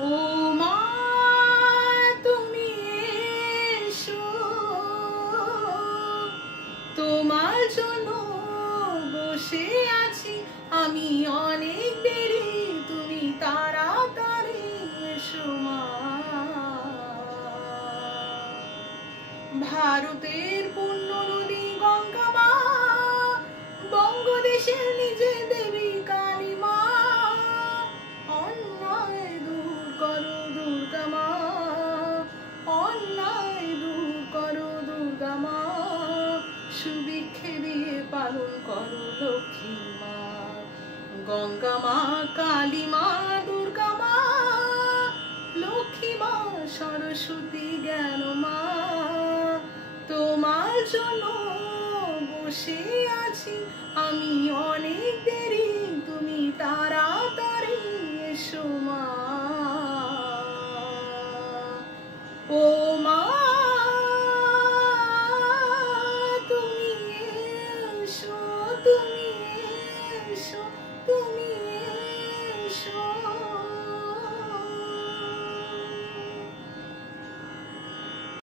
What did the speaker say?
ও মা তুমি এসো, তোমার জন্য বসে আছি আমি অনেক দেরি, তুমি তাড়াতাড়ি এসো মা। ভারতের পূর্ণ নদী গঙ্গা মা, বঙ্গদেশের নিজে দেবী কালী মা, অন্যায় দূর করো দুর্গা মা, অন্যায় দূর করো দুর্গা মা, সুভিক্ষে দিয়ে পালন করো লক্ষ্মী মা। গঙ্গা মা, কালী মা, দুর্গা মা, লক্ষ্মী মা, সরস্বতী, জ্ঞান মা, তোমার জন্য বসে আছি আমি অনেক দেরি, তুমি তাড়াতাড়ি এসো মা। ও মা তুমি এসো, তুমি